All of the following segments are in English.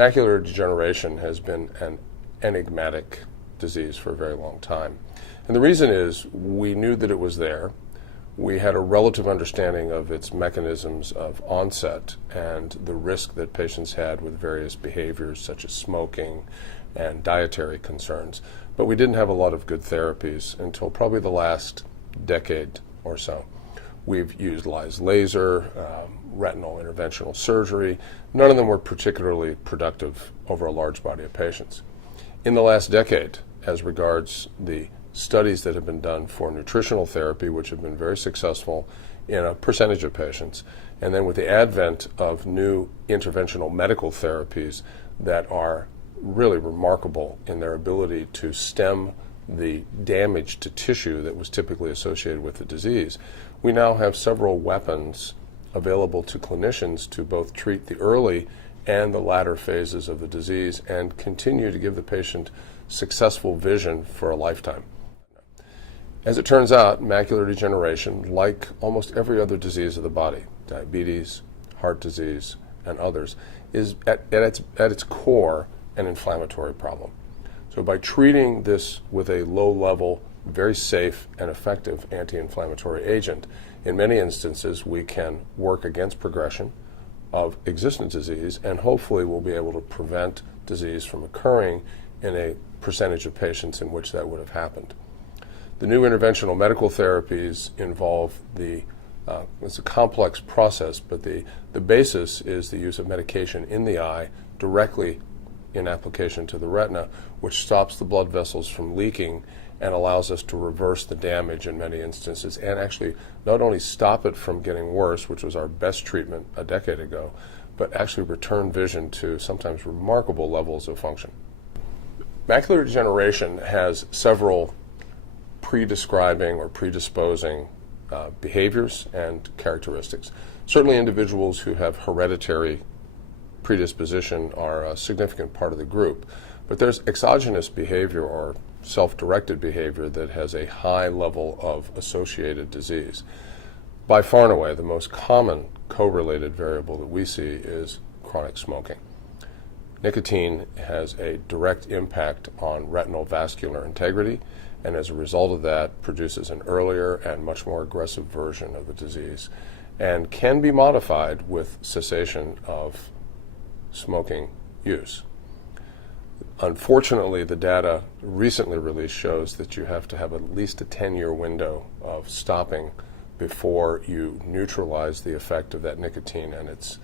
Macular degeneration has been an enigmatic disease for a very long time. And the reason is we knew that it was there. We had a relative understanding of its mechanisms of onset and the risk that patients had with various behaviors such as smoking and dietary concerns. But we didn't have a lot of good therapies until probably the last decade or so. We've utilized laser, retinal interventional surgery. None of them were particularly productive over a large body of patients. In the last decade, as regards the studies that have been done for nutritional therapy, which have been very successful in a percentage of patients, and then with the advent of new interventional medical therapies that are really remarkable in their ability to stem the damage to tissue that was typically associated with the disease, we now have several weapons available to clinicians to both treat the early and the latter phases of the disease and continue to give the patient successful vision for a lifetime. As it turns out, macular degeneration, like almost every other disease of the body, diabetes, heart disease, and others, is at its core an inflammatory problem. So by treating this with a low-level, very safe and effective anti-inflammatory agent, in many instances we can work against progression of existing disease, and hopefully we'll be able to prevent disease from occurring in a percentage of patients in which that would have happened. The new interventional medical therapies involve it's a complex process, but the basis is the use of medication in the eye directly in application to the retina, which stops the blood vessels from leaking and allows us to reverse the damage in many instances and actually not only stop it from getting worse, which was our best treatment a decade ago, but actually return vision to sometimes remarkable levels of function. Macular degeneration has several predescribing or predisposing behaviors and characteristics. Certainly individuals who have hereditary predisposition are a significant part of the group, but there's exogenous behavior or self-directed behavior that has a high level of associated disease. By far and away, the most common correlated variable that we see is chronic smoking. Nicotine has a direct impact on retinal vascular integrity, and as a result of that produces an earlier and much more aggressive version of the disease and can be modified with cessation of smoking use. Unfortunately, the data recently released shows that you have to have at least a 10-year window of stopping before you neutralize the effect of that nicotine and its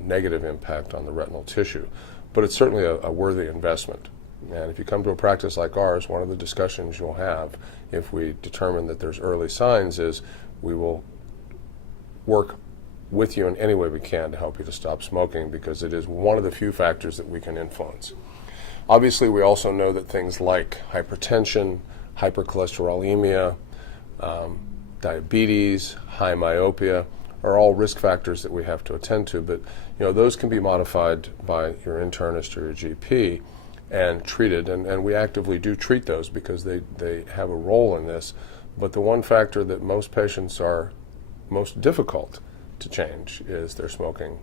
negative impact on the retinal tissue. But it's certainly a worthy investment. And if you come to a practice like ours, one of the discussions you'll have if we determine that there's early signs is we will work with you in any way we can to help you to stop smoking, because it is one of the few factors that we can influence. Obviously, we also know that things like hypertension, hypercholesterolemia, diabetes, high myopia are all risk factors that we have to attend to, but those can be modified by your internist or your GP and treated, and we actively do treat those because they have a role in this. But the one factor that most patients are most difficult to change is their smoking